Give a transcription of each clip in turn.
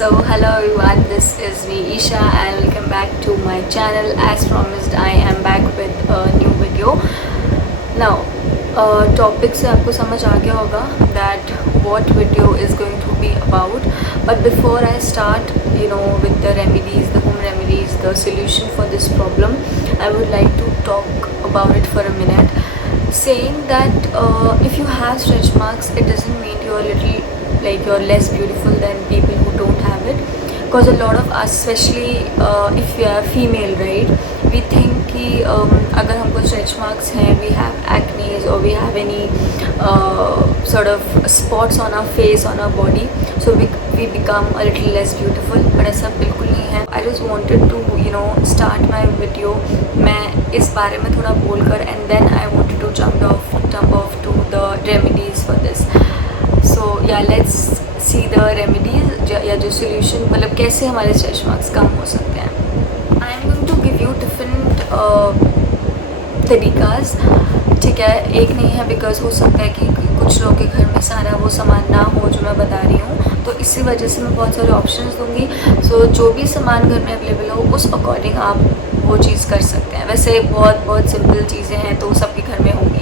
So hello everyone, this is me Isha and welcome back to my channel. As promised, I am back with a new video. Now, topic से आपको समझ आ गया होगा that what video is going to be about. But before I start, with the remedies, the home remedies, the solution for this problem, I would like to talk about it for a minute. Saying that if you have stretch marks, it doesn't mean you're less beautiful than people who don't have it. Because a lot of us, especially if you are female, right, we think कि अगर हमको stretch marks हैं, we have acne or we have any sort of spots on our face, on our body, so we become a little less beautiful. But ऐसा बिल्कुल नहीं है. I just wanted to start my video मैं इस बारे में थोड़ा बोलकर and then I wanted to jump off to the remedies for this. So yeah, let's see the remedies या जो solution, मतलब कैसे हमारे stretch marks कम हो सकते हैं. I am going to give you different तरीकाज. ठीक है, एक नहीं है, बिकॉज हो सकता है कि कुछ लोगों के घर में सारा वो सामान ना हो जो मैं बता रही हूँ, तो इसी वजह से मैं बहुत सारे ऑप्शंस दूंगी. सो जो भी सामान घर में अवेलेबल हो उस अकॉर्डिंग आप वो चीज़ कर सकते हैं. वैसे बहुत सिंपल चीज़ें हैं तो सबके घर में होंगी.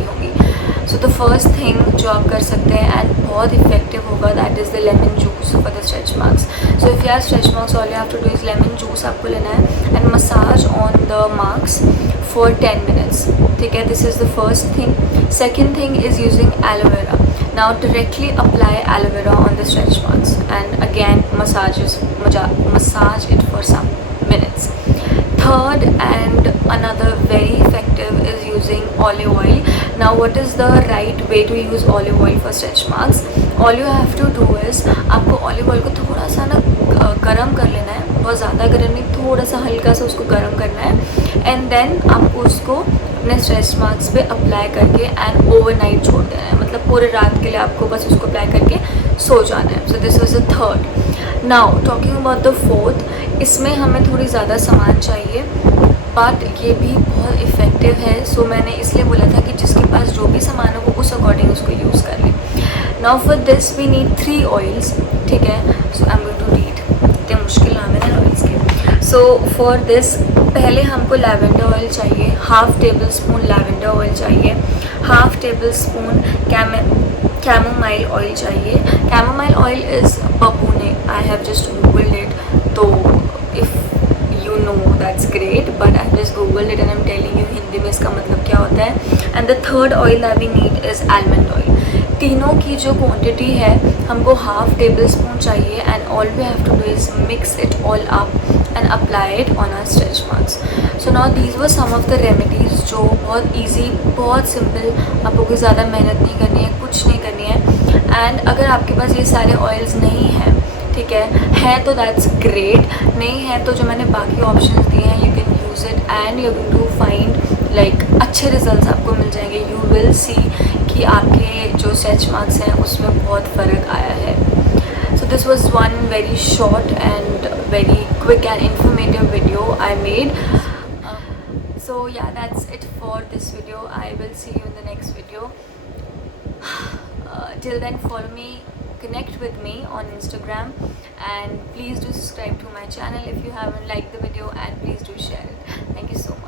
सो द फर्स्ट थिंग जो आप कर सकते हैं एंड बहुत इफेक्टिव होगा, that is the lemon juice for the stretch marks. So if you have stretch marks, all you have to do is lemon juice आपको लेना है and massage on the marks for 10 minutes. ठीक है, this is the first thing. Second thing is using aloe vera. Now directly apply aloe vera on the stretch marks and again massage it for some minutes. Third and another very effective is using olive oil. Now what is the right way to use olive oil for stretch marks? All you have to do is आपको olive oil को थोड़ा सा ना गरम कर लेना है, बहुत ज़्यादा गरम नहीं, थोड़ा सा हल्का सा उसको गरम करना है एंड देन आपको उसको अपने स्ट्रेच मार्क्स पे अप्लाई करके एंड ओवरनाइट छोड़ देना है. मतलब पूरे रात के लिए आपको बस उसको अप्लाई करके सो जाना है. So this was the third. Now talking about the fourth, इसमें हमें थोड़ी ज़्यादा सामान चाहिए बट ये भी बहुत इफ़ेक्टिव है. सो मैंने इसलिए बोला था कि जिसके पास जो भी सामान हो वो उस अकॉर्डिंग उसको यूज़ कर लें. Now for this we need 3 oils. ठीक है, so I am going to read. इतने मुश्किल नाम है ना ऑयल्स के. सो फॉर दिस पहले हमको लैवेंडर ऑयल चाहिए, half tablespoon lavender oil चाहिए, half tablespoon chamomile oil चाहिए. कैमोमाइल ऑयल इज़ बबूने. I have just googled it, तो if you know that's great, but I just googled it and I am telling you Hindi में इसका मतलब क्या होता है. And the third oil that we need is almond oil. तीनों की जो क्वांटिटी है हमको हाफ़ टेबल स्पून चाहिए and all we have to do is mix it all up and apply it on our stretch marks. So now these were some of the remedies जो बहुत easy, बहुत simple, आपको कोई ज़्यादा मेहनत नहीं करनी है, कुछ नहीं करनी है. एंड अगर आपके पास ये सारे ऑयल्स नहीं हैं, ठीक है तो दैट्स ग्रेट. नहीं है तो जो मैंने बाकी ऑप्शंस दिए हैं you can use it and you can to find like अच्छे रिजल्ट्स आपको मिल जाएंगे. यू विल सी कि आपके जो स्ट्रेच मार्क्स हैं उसमें बहुत फ़र्क आया है. So this was one very short and very quick and informative video I made. So yeah, that's it for this video. I will see you in the next video. Till then, follow me, connect with me on Instagram, and please do subscribe to my channel if you haven't liked the video, and please do share it. Thank you so much.